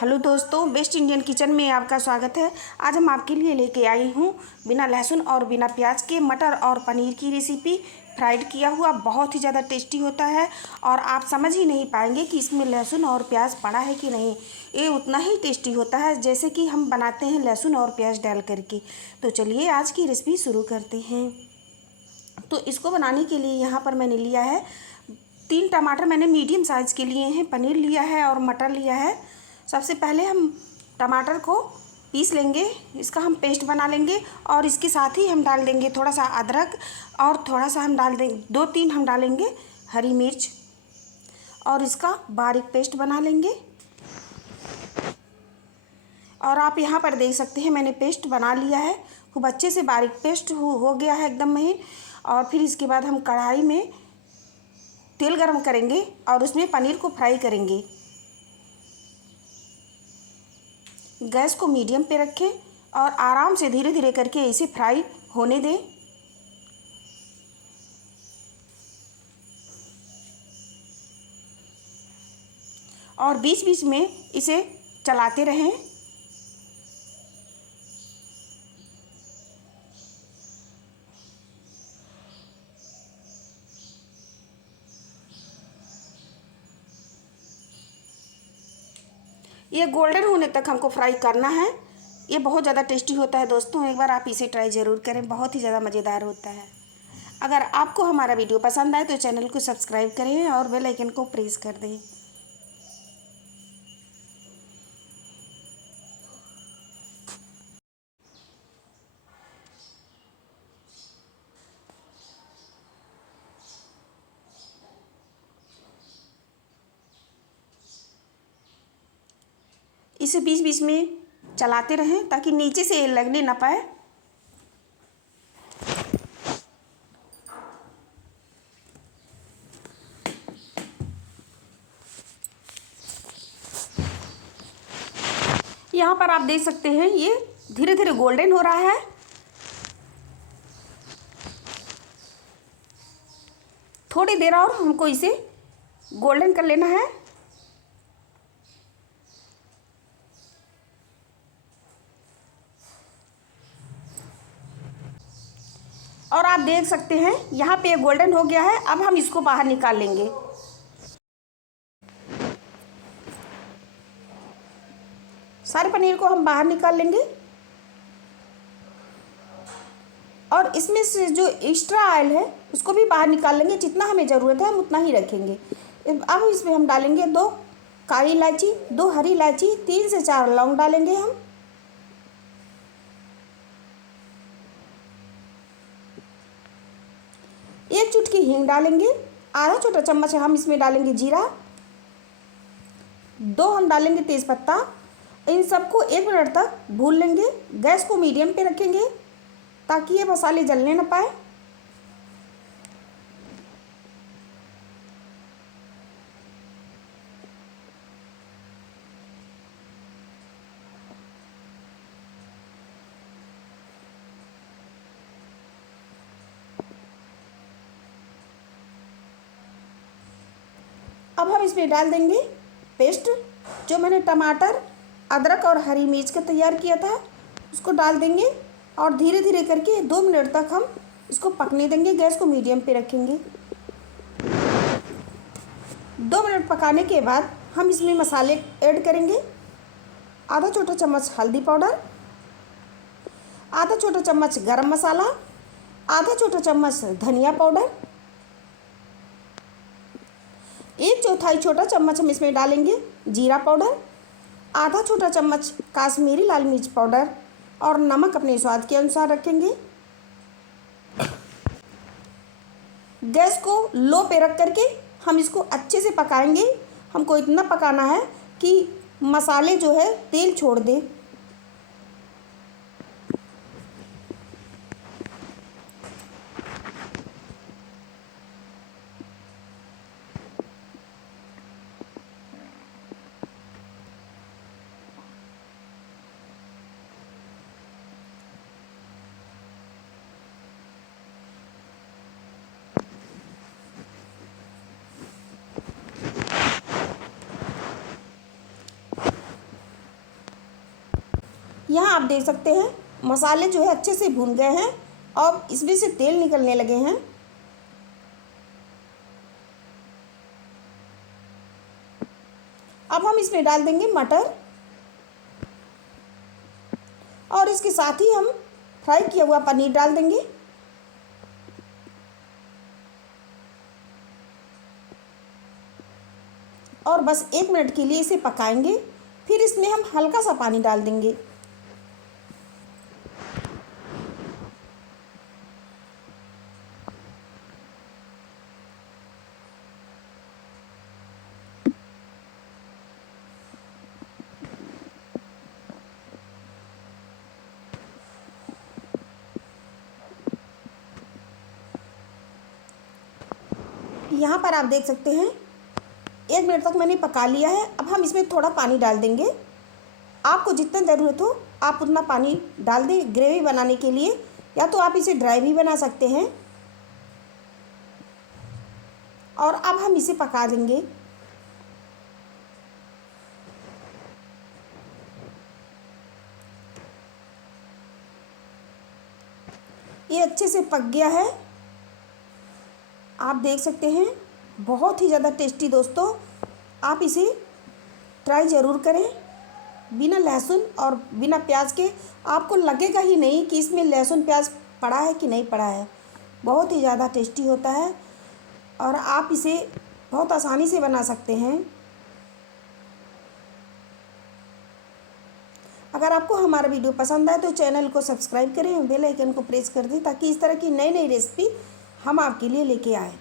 Hello दोस्तों, best Indian kitchen में आपका स्वागत है। आज हम आपके लिए लेके आई हूँ बिना लहसुन और बिना प्याज के मटर और पनीर की रेसिपी। फ्राइड किया हुआ बहुत ही ज़्यादा टेस्टी होता है और आप समझ ही नहीं पाएंगे कि इसमें लहसुन और प्याज पड़ा है कि नहीं। ये उतना ही टेस्टी होता है जैसे कि हम बनाते हैं लहसुन और प्याज डाल करके। तो चलिए आज की रेसिपी शुरू करते हैं। तो इसको बनाने के लिए यहाँ पर मैंने लिया है 3 टमाटर, मैंने मीडियम साइज़ के लिए हैं, पनीर लिया है और मटर लिया है। सबसे पहले हम टमाटर को पीस लेंगे, इसका हम पेस्ट बना लेंगे और इसके साथ ही हम डाल देंगे थोड़ा सा अदरक और थोड़ा सा हम डाल देंगे 2-3 हम डालेंगे हरी मिर्च और इसका बारीक पेस्ट बना लेंगे। और आप यहाँ पर देख सकते हैं मैंने पेस्ट बना लिया है, खूब अच्छे से बारीक पेस्ट हो गया है एकदम महीन। और फिर इसके बाद हम कढ़ाई में तेल गरम करेंगे और उसमें पनीर को फ्राई करेंगे। गैस को मीडियम पे रखें और आराम से धीरे धीरे करके इसे फ्राई होने दें। और बीच बीच में इसे चलाते रहें। ये गोल्डन होने तक हमको फ्राई करना है। ये बहुत ज़्यादा टेस्टी होता है दोस्तों, एक बार आप इसे ट्राई ज़रूर करें, बहुत ही ज़्यादा मज़ेदार होता है। अगर आपको हमारा वीडियो पसंद आए तो चैनल को सब्सक्राइब करें और बेल आइकन को प्रेस कर दें। इसे बीच बीच में चलाते रहें ताकि नीचे से लगने ना पाए। यहाँ पर आप देख सकते हैं ये धीरे धीरे गोल्डन हो रहा है। थोड़ी देर और हमको इसे गोल्डन कर लेना है। और आप देख सकते हैं यहाँ पे गोल्डन हो गया है। अब हम इसको बाहर निकाल लेंगे। सारे पनीर को हम बाहर निकाल लेंगे और इसमें से जो एक्स्ट्रा ऑयल है उसको भी बाहर निकाल लेंगे। जितना हमें ज़रूरत है हम उतना ही रखेंगे। अब इसमें हम डालेंगे 2 काली इलायची, 2 हरी इलायची, 3 से 4 लौंग डालेंगे हम। एक चुटकी हींग डालेंगे। आधा छोटा चम्मच हम इसमें डालेंगे जीरा। 2 हम डालेंगे तेज़पत्ता। इन सबको 1 मिनट तक भून लेंगे। गैस को मीडियम पे रखेंगे ताकि ये मसाले जलने ना पाए। अब हम इसमें डाल देंगे पेस्ट जो मैंने टमाटर, अदरक और हरी मिर्च का तैयार किया था, उसको डाल देंगे और धीरे धीरे करके 2 मिनट तक हम इसको पकने देंगे। गैस को मीडियम पे रखेंगे। 2 मिनट पकाने के बाद हम इसमें मसाले ऐड करेंगे। आधा छोटा चम्मच हल्दी पाउडर, आधा छोटा चम्मच गरम मसाला, आधा छोटा चम्मच धनिया पाउडर, 1/4 छोटा चम्मच हम इसमें डालेंगे जीरा पाउडर, आधा छोटा चम्मच काश्मीरी लाल मिर्च पाउडर और नमक अपने स्वाद के अनुसार रखेंगे। गैस को लो पे रख करके हम इसको अच्छे से पकाएंगे। हमको इतना पकाना है कि मसाले जो है तेल छोड़ दें। यहाँ आप देख सकते हैं मसाले जो है अच्छे से भून गए हैं और इसमें से तेल निकलने लगे हैं। अब हम इसमें डाल देंगे मटर और इसके साथ ही हम फ्राई किया हुआ पनीर डाल देंगे। और बस 1 मिनट के लिए इसे पकाएंगे। फिर इसमें हम हल्का सा पानी डाल देंगे। यहाँ पर आप देख सकते हैं 1 मिनट तक मैंने पका लिया है। अब हम इसमें थोड़ा पानी डाल देंगे। आपको जितना ज़रूरत हो आप उतना पानी डाल दें ग्रेवी बनाने के लिए, या तो आप इसे ड्राई भी बना सकते हैं। और अब हम इसे पका देंगे। ये अच्छे से पक गया है, आप देख सकते हैं। बहुत ही ज़्यादा टेस्टी दोस्तों, आप इसे ट्राई ज़रूर करें। बिना लहसुन और बिना प्याज के आपको लगेगा ही नहीं कि इसमें लहसुन प्याज पड़ा है कि नहीं पड़ा है। बहुत ही ज़्यादा टेस्टी होता है और आप इसे बहुत आसानी से बना सकते हैं। अगर आपको हमारा वीडियो पसंद आए तो चैनल को सब्सक्राइब करें, बेल आइकन को प्रेस कर दें ताकि इस तरह की नई नई रेसिपी हम आपके लिए लेके आएँ।